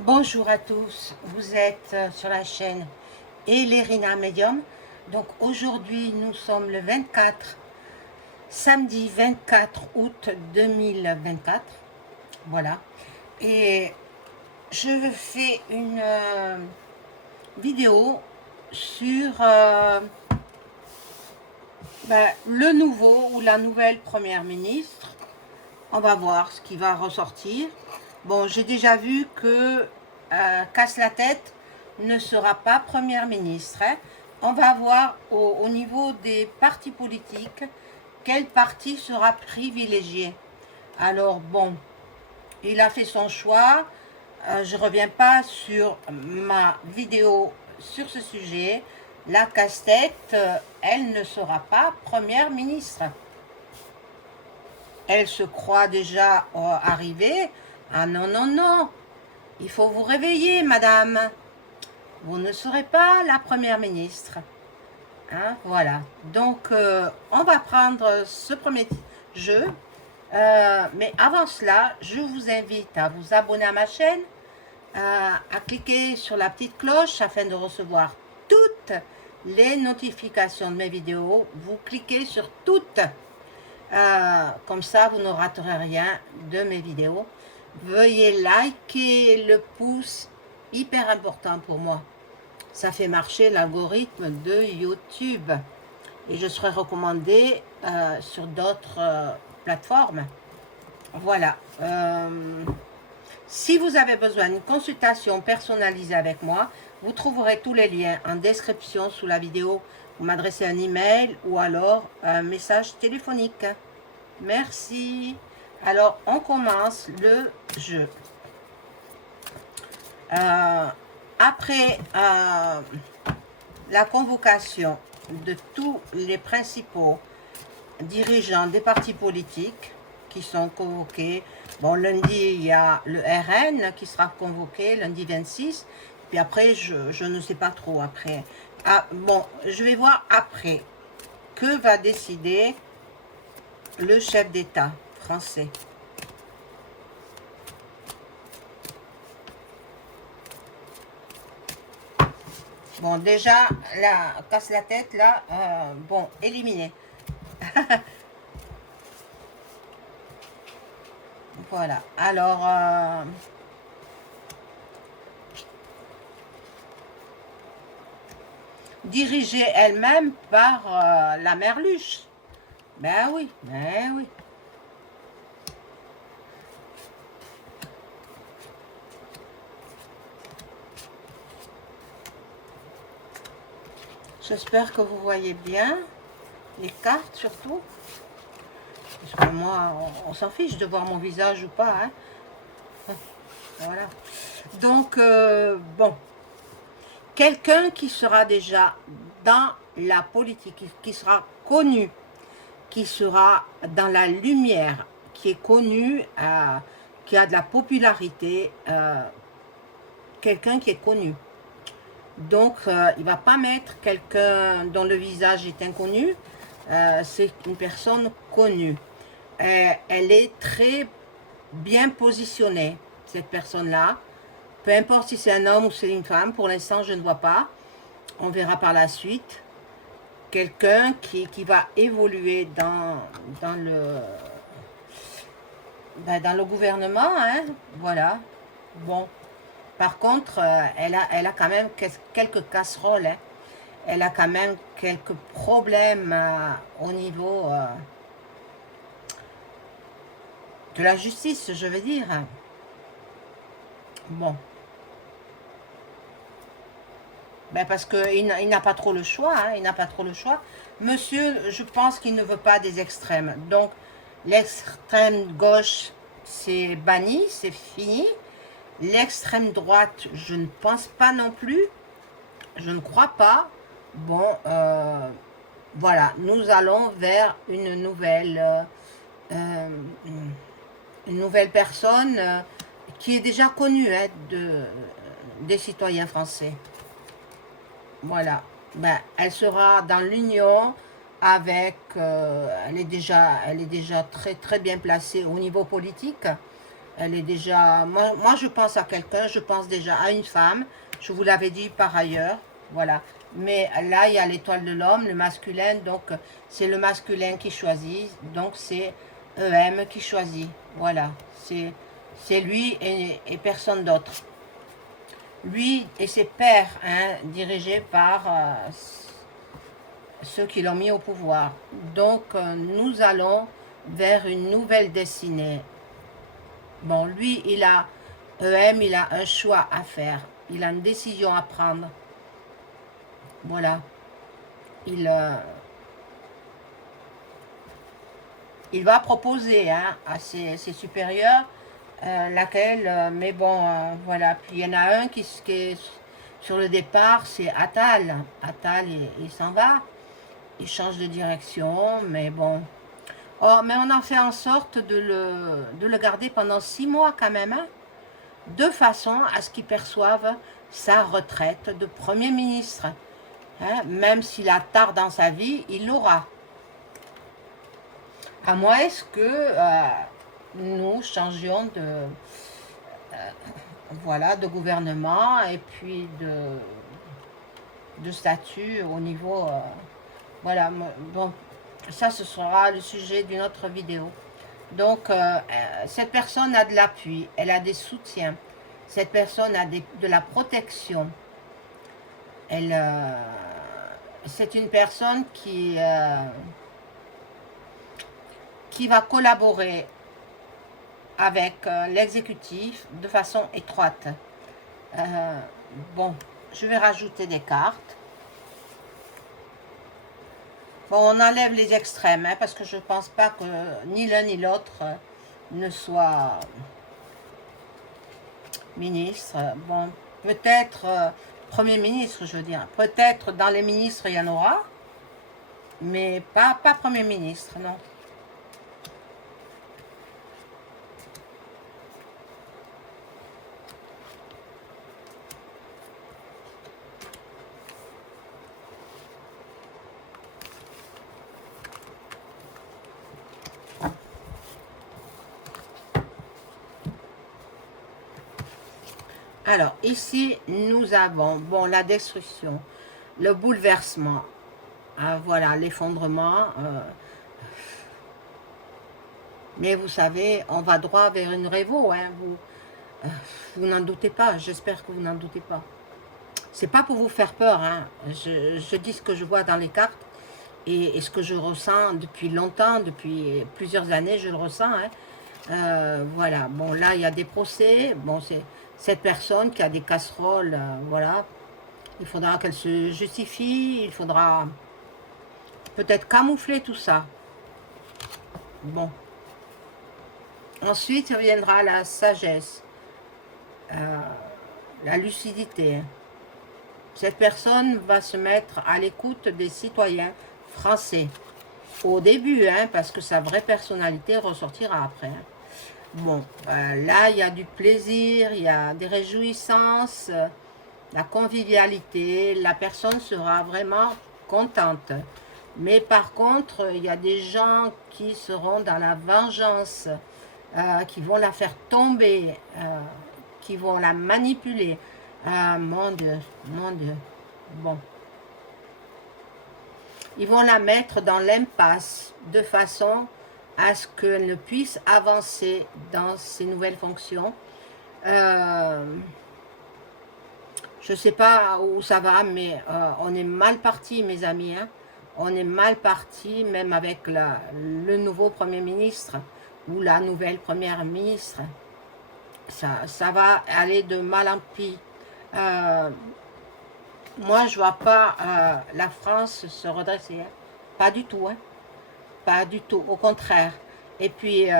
Bonjour à tous, vous êtes sur la chaîne Elerina Medium. Donc aujourd'hui nous sommes le 24, samedi 24 août 2024. Voilà. Et je fais une vidéo sur le nouveau ou la nouvelle première ministre. On va voir ce qui va ressortir. Bon, j'ai déjà vu que Casse-la-Tête ne sera pas première ministre. Hein. On va voir au niveau des partis politiques quel parti sera privilégié. Alors bon, il a fait son choix. Je ne reviens pas sur ma vidéo sur ce sujet. La casse-tête, elle ne sera pas première ministre. Elle se croit déjà arrivée. Ah non, non, non. Il faut vous réveiller, madame. Vous ne serez pas la première ministre. Hein, voilà. Donc, on va prendre ce premier jeu. Mais avant cela, je vous invite à vous abonner à ma chaîne, à cliquer sur la petite cloche afin de recevoir toutes les notifications de mes vidéos. Vous cliquez sur toutes. Comme ça, vous ne raterez rien de mes vidéos. Veuillez liker le pouce, hyper important pour moi. Ça fait marcher l'algorithme de YouTube. Et je serai recommandée sur d'autres plateformes. Voilà. Si vous avez besoin d'une consultation personnalisée avec moi, vous trouverez tous les liens en description sous la vidéo. Vous m'adressez un email ou alors un message téléphonique. Merci. Alors, on commence le jeu. Après la convocation de tous les principaux dirigeants des partis politiques qui sont convoqués, bon, lundi, il y a le RN qui sera convoqué, lundi 26, puis après, je ne sais pas trop après. Ah, bon, je vais voir après que va décider le chef d'État français. Bon, déjà, la casse-la-tête, là, bon, éliminé. Voilà. Alors, dirigée elle-même par la merluche. Ben oui, ben oui. J'espère que vous voyez bien les cartes surtout. Parce que moi, on s'en fiche de voir mon visage ou pas. Hein. Voilà. Donc, bon. Quelqu'un qui sera déjà dans la politique, qui sera connu, qui sera dans la lumière, qui est connu, qui a de la popularité, quelqu'un qui est connu. Donc, il ne va pas mettre quelqu'un dont le visage est inconnu, c'est une personne connue. Elle est très bien positionnée, cette personne-là. Peu importe si c'est un homme ou c'est une femme, pour l'instant, je ne vois pas. On verra par la suite. Quelqu'un qui va évoluer dans le gouvernement, hein, voilà. Bon. Par contre, elle a quand même quelques casseroles. Hein. Elle a quand même quelques problèmes au niveau de la justice, je veux dire. Bon. Ben parce qu'il n'a pas trop le choix. Hein, il n'a pas trop le choix. Monsieur, je pense qu'il ne veut pas des extrêmes. Donc, l'extrême gauche, c'est banni, c'est fini. L'extrême droite, je ne pense pas non plus. Je ne crois pas. Bon, voilà, nous allons vers une nouvelle personne qui est déjà connue hein, des citoyens français. Voilà, ben, elle sera dans l'union avec, elle est déjà très bien placée au niveau politique. Elle est déjà... Moi, je pense à quelqu'un, je pense déjà à une femme. Je vous l'avais dit par ailleurs. Voilà. Mais là, il y a l'étoile de l'homme, le masculin. Donc, c'est le masculin qui choisit. Donc, c'est EM qui choisit. Voilà. C'est lui et personne d'autre. Lui et ses pairs, hein, dirigés par ceux qui l'ont mis au pouvoir. Donc, nous allons vers une nouvelle destinée. Bon, lui, il a il a un choix à faire. Il a une décision à prendre. Voilà. Il va proposer, hein, à ses supérieurs laquelle, mais bon, voilà. Puis il y en a un qui est sur le départ, c'est Attal. Attal, il s'en va. Il change de direction, mais bon. Oh, mais on a fait en sorte de le garder pendant 6 mois quand même, hein, de façon à ce qu'il perçoive sa retraite de Premier ministre. Hein, même s'il a tard dans sa vie, il l'aura. À moins que nous changions voilà, de gouvernement et puis de statut au niveau... voilà, bon, ça ce sera le sujet d'une autre vidéo. Donc, cette personne a de l'appui, elle a des soutiens. Cette personne a de la protection. C'est une personne qui va collaborer avec l'exécutif de façon étroite. Bon, je vais rajouter des cartes. Bon, on enlève les extrêmes, hein, parce que je ne pense pas que ni l'un ni l'autre ne soit ministre. Bon, peut-être Premier ministre, je veux dire. Peut-être dans les ministres, il y en aura, mais pas Premier ministre, non. Alors, ici, nous avons, bon, la destruction, le bouleversement, voilà, l'effondrement. Mais vous savez, on va droit vers une révo, hein, vous n'en doutez pas, j'espère que vous n'en doutez pas. C'est pas pour vous faire peur, hein, je dis ce que je vois dans les cartes, et ce que je ressens depuis longtemps, depuis plusieurs années, je le ressens, hein. Voilà, bon, là, il y a des procès, bon, c'est cette personne qui a des casseroles, voilà, il faudra qu'elle se justifie, il faudra peut-être camoufler tout ça. Bon. Ensuite, viendra la sagesse, la lucidité. Cette personne va se mettre à l'écoute des citoyens français. Au début, hein, parce que sa vraie personnalité ressortira après. Hein. Bon, là, il y a du plaisir, il y a des réjouissances, la convivialité, la personne sera vraiment contente. Mais par contre, il y a des gens qui seront dans la vengeance, qui vont la faire tomber, qui vont la manipuler. Mon Dieu, mon Dieu. Bon. Ils vont la mettre dans l'impasse de façon à ce qu'elle ne puisse avancer dans ses nouvelles fonctions. Je ne sais pas où ça va, mais on est mal parti, mes amis. Hein. On est mal parti, même avec le nouveau Premier ministre ou la nouvelle Première ministre. Ça va aller de mal en pis. Moi, je ne vois pas la France se redresser. Hein. Pas du tout. Hein. Pas du tout. Au contraire. Et puis,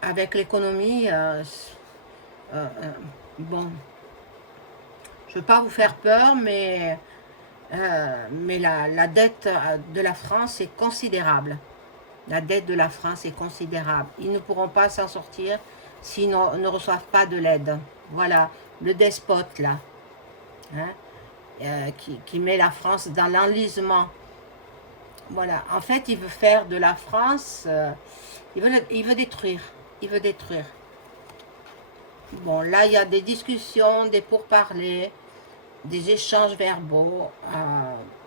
avec l'économie, bon, je ne veux pas vous faire peur, mais la dette de la France est considérable. La dette de la France est considérable. Ils ne pourront pas s'en sortir s'ils ne reçoivent pas de l'aide. Voilà, le despote là, hein, qui met la France dans l'enlisement. Voilà, en fait, il veut faire de la France, il veut détruire. il veut détruire. Bon, là, il y a des discussions, des pourparlers, des échanges verbaux,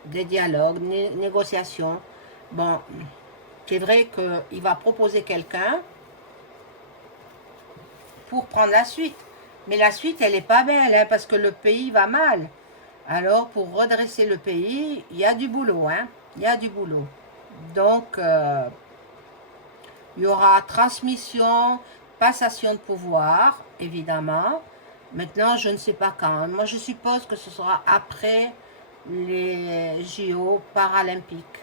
des dialogues, négociations. Bon, c'est vrai qu'il va proposer quelqu'un pour prendre la suite. Mais la suite, elle n'est pas belle, hein, parce que le pays va mal. Alors, pour redresser le pays, il y a du boulot, hein. Il y a du boulot. Donc, il y aura transmission, passation de pouvoir, évidemment. Maintenant, je ne sais pas quand. Moi, je suppose que ce sera après les JO paralympiques.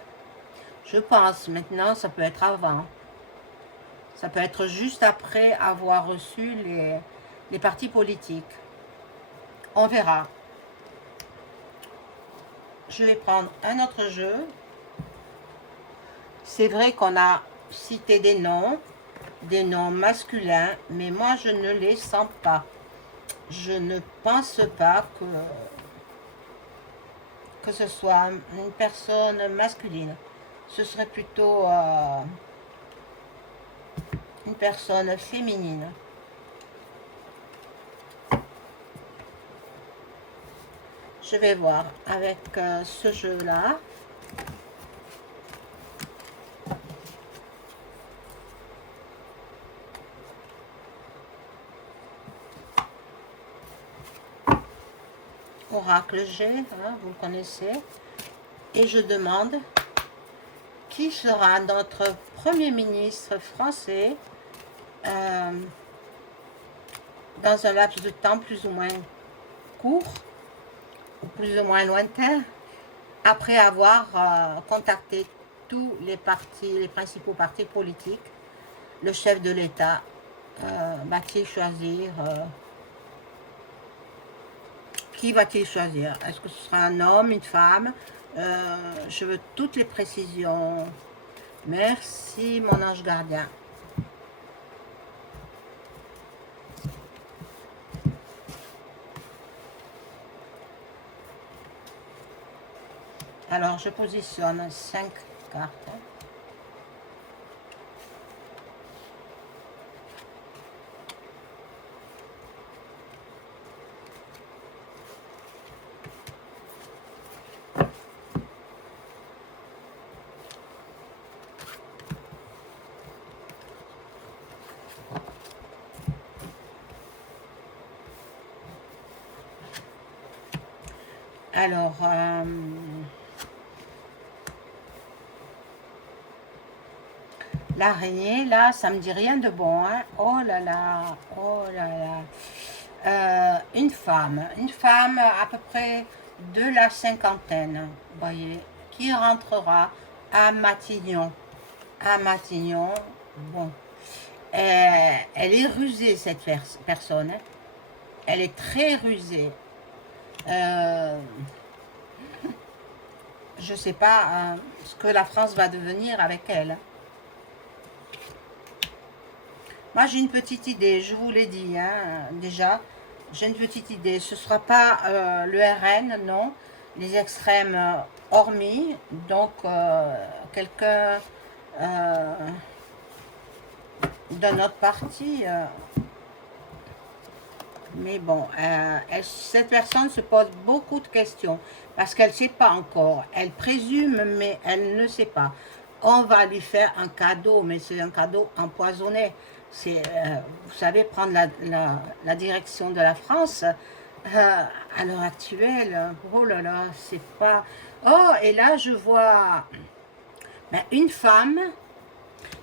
Je pense. Maintenant, ça peut être avant. Ça peut être juste après avoir reçu les partis politiques. On verra. Je vais prendre un autre jeu. C'est vrai qu'on a cité des noms masculins, mais moi je ne les sens pas. Je ne pense pas que ce soit une personne masculine. Ce serait plutôt une personne féminine. Je vais voir avec ce jeu-là. Oracle G, hein, vous le connaissez. Et je demande qui sera notre Premier ministre français dans un laps de temps plus ou moins court, ou plus ou moins lointain, après avoir contacté tous les partis, les principaux partis politiques. Le chef de l'État va-t-il choisir qui va-t-il choisir? Est-ce que ce sera un homme, une femme? Je veux toutes les précisions. Merci, mon ange gardien. Alors, je positionne 5 cartes. Alors, l'araignée, là, ça me dit rien de bon, hein. Oh là là, oh là là. Une femme à peu près de la cinquantaine, vous voyez, qui rentrera à Matignon. À Matignon, bon. Elle est rusée, cette personne, hein. Elle est très rusée. Je ne sais pas ce que la France va devenir avec elle. Moi, j'ai une petite idée, je vous l'ai dit, hein, déjà. J'ai une petite idée. Ce ne sera pas le RN, non. Les extrêmes hormis. Donc, quelqu'un de notre parti. Mais bon, cette personne se pose beaucoup de questions parce qu'elle ne sait pas encore. Elle présume, mais elle ne sait pas. On va lui faire un cadeau, mais c'est un cadeau empoisonné. C'est, vous savez, prendre la direction de la France à l'heure actuelle. Oh là là, c'est pas... Oh, et là, je vois une femme,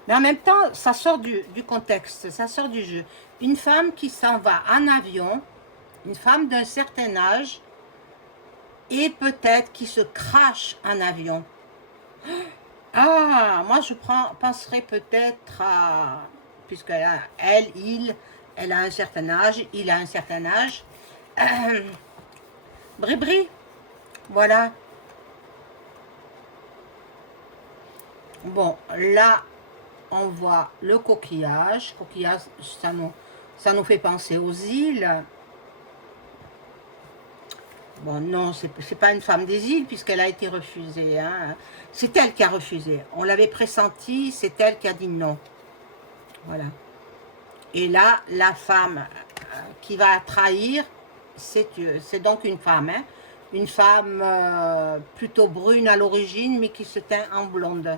mais en même temps, ça sort du contexte, ça sort du jeu. Une femme qui s'en va en avion, une femme d'un certain âge, et peut-être qui se crache en avion. Ah, moi je penserais peut-être à, puisque elle a un certain âge, il a un certain âge. Bri-bri, voilà. Bon, là, on voit le coquillage. Coquillage, ça nous fait penser aux îles. Bon, non, c'est pas une femme des îles puisqu'elle a été refusée. Hein. C'est elle qui a refusé. On l'avait pressenti, c'est elle qui a dit non. Voilà. Et là, la femme qui va trahir, c'est donc une femme. Hein, une femme plutôt brune à l'origine, mais qui se teint en blonde.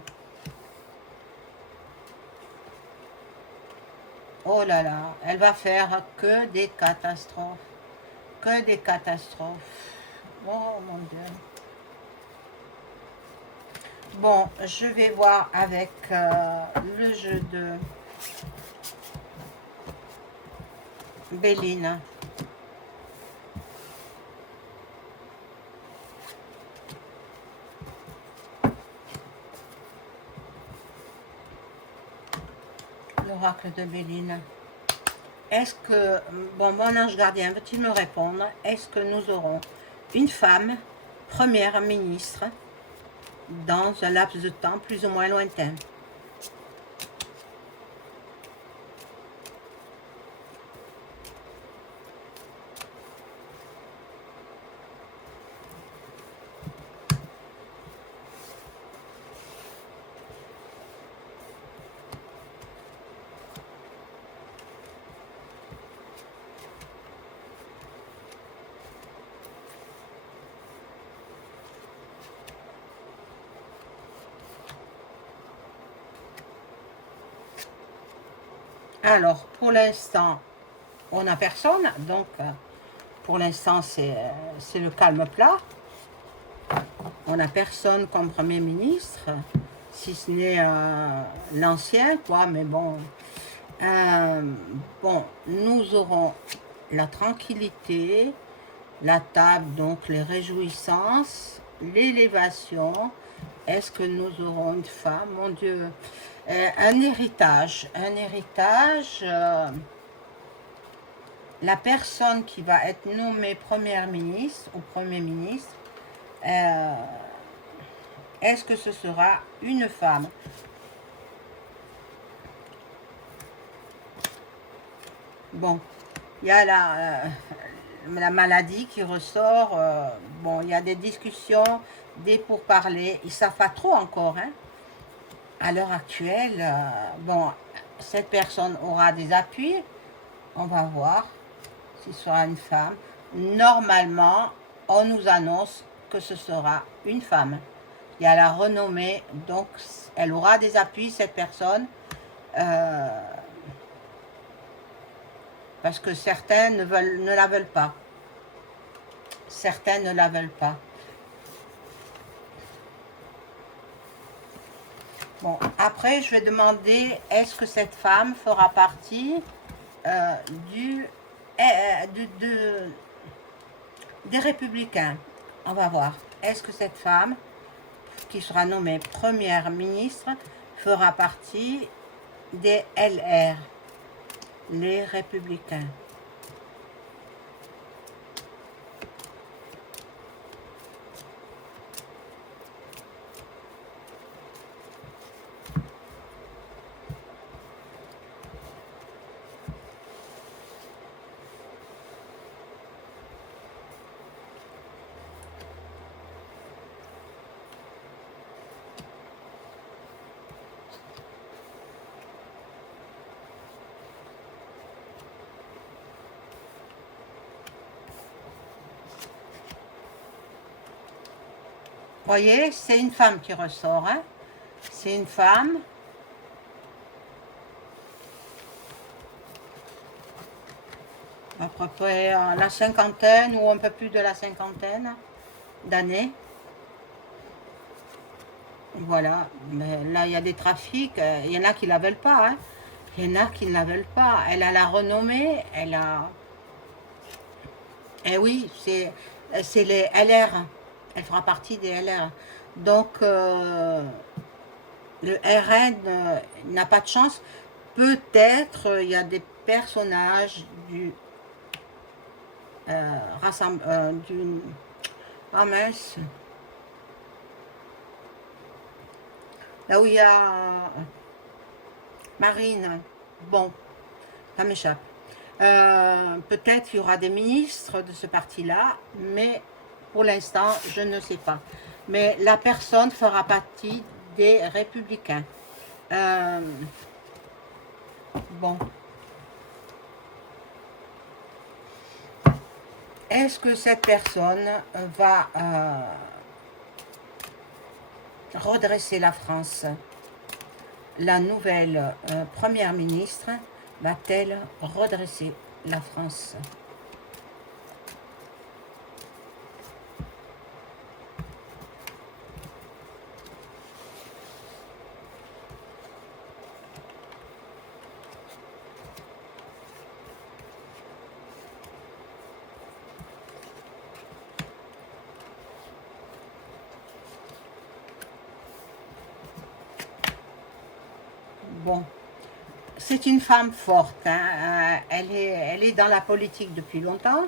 Oh là là, elle va faire que des catastrophes. Que des catastrophes. Oh mon Dieu. Bon, je vais voir avec le jeu de Béline. L'oracle de Béline. Est-ce que, bon, mon ange gardien, veut-il me répondre? Est-ce que nous aurons une femme première ministre dans un laps de temps plus ou moins lointain? Alors, pour l'instant, on n'a personne, donc pour l'instant, c'est le calme plat. On n'a personne comme Premier ministre, si ce n'est l'ancien, quoi, mais bon. Bon, nous aurons la tranquillité, la table, donc les réjouissances, l'élévation. Est-ce que nous aurons une femme? Mon Dieu. Un héritage. Un héritage. La personne qui va être nommée première ministre ou premier ministre, est-ce que ce sera une femme? Bon, il y a la maladie qui ressort. Bon, il y a des discussions, des pourparlers. Ils ne savent pas trop encore. Hein. À l'heure actuelle, bon, cette personne aura des appuis. On va voir si ce sera une femme. Normalement, on nous annonce que ce sera une femme. Il y a la renommée, donc elle aura des appuis, cette personne. Parce que certains ne la veulent pas. Certains ne la veulent pas. Bon, après, je vais demander, est-ce que cette femme fera partie des Républicains? On va voir. Est-ce que cette femme, qui sera nommée première ministre, fera partie des LR, les Républicains? Vous voyez, c'est une femme qui ressort. Hein? C'est une femme. À peu près la cinquantaine ou un peu plus de la cinquantaine d'années. Voilà. Mais là, il y a des trafics. Il y en a qui ne la veulent pas. Hein? Il y en a qui ne la veulent pas. Elle a la renommée. Elle a... Eh oui, c'est les LR. Elle fera partie des LR. Donc, le RN n'a pas de chance. Peut-être il y a des personnages du ah mince, là où il y a Marine. Bon, ça m'échappe. Peut-être il y aura des ministres de ce parti-là, mais pour l'instant, je ne sais pas. Mais la personne fera partie des Républicains. Bon. Est-ce que cette personne va redresser la France? La nouvelle première ministre va-t-elle redresser la France? Bon, c'est une femme forte, hein. Elle est dans la politique depuis longtemps.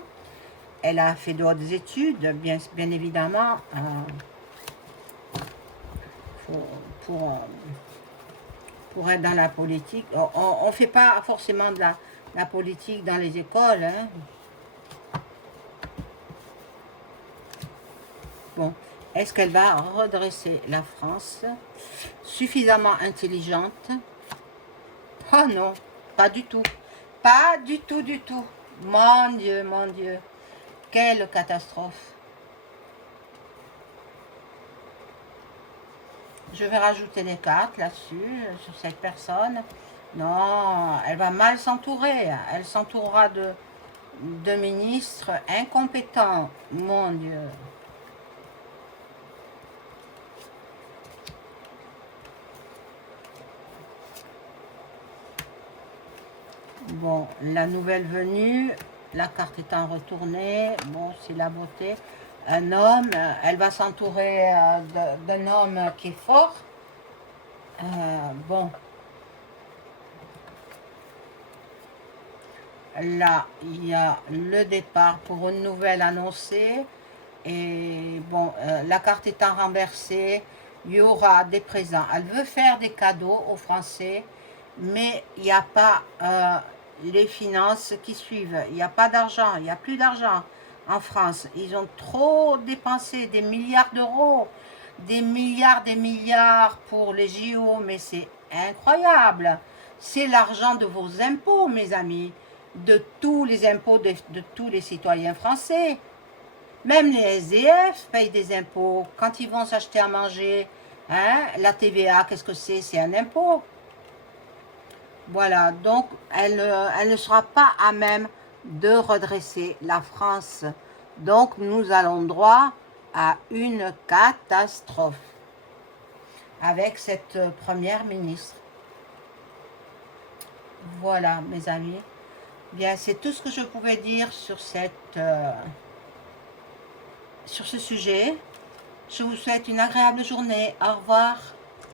Elle a fait d'autres études, bien évidemment, pour, pour être dans la politique. On ne fait pas forcément de la politique dans les écoles, hein. Bon, est-ce qu'elle va redresser la France? Suffisamment intelligente? Oh non, pas du tout. Pas du tout, du tout. Mon Dieu, mon Dieu. Quelle catastrophe. Je vais rajouter des cartes là-dessus, sur cette personne. Non, elle va mal s'entourer. Elle s'entourera de ministres incompétents. Mon Dieu. Bon, la nouvelle venue, la carte étant retournée, bon, c'est la beauté. Un homme, elle va s'entourer d'un homme qui est fort. Bon, là, il y a le départ pour une nouvelle annoncée. Et bon, la carte étant renversée, il y aura des présents. Elle veut faire des cadeaux aux Français, mais il n'y a pas les finances qui suivent. Il n'y a pas d'argent, il n'y a plus d'argent en France. Ils ont trop dépensé, des milliards d'euros, des milliards pour les JO, mais c'est incroyable. C'est l'argent de vos impôts, mes amis, de tous les impôts de tous les citoyens français. Même les SDF payent des impôts. Quand ils vont s'acheter à manger, hein, la TVA, qu'est-ce que c'est? C'est un impôt. Voilà, donc elle ne sera pas à même de redresser la France. Donc nous allons droit à une catastrophe avec cette première ministre. Voilà, mes amis. Bien, c'est tout ce que je pouvais dire sur sur ce sujet. Je vous souhaite une agréable journée. Au revoir.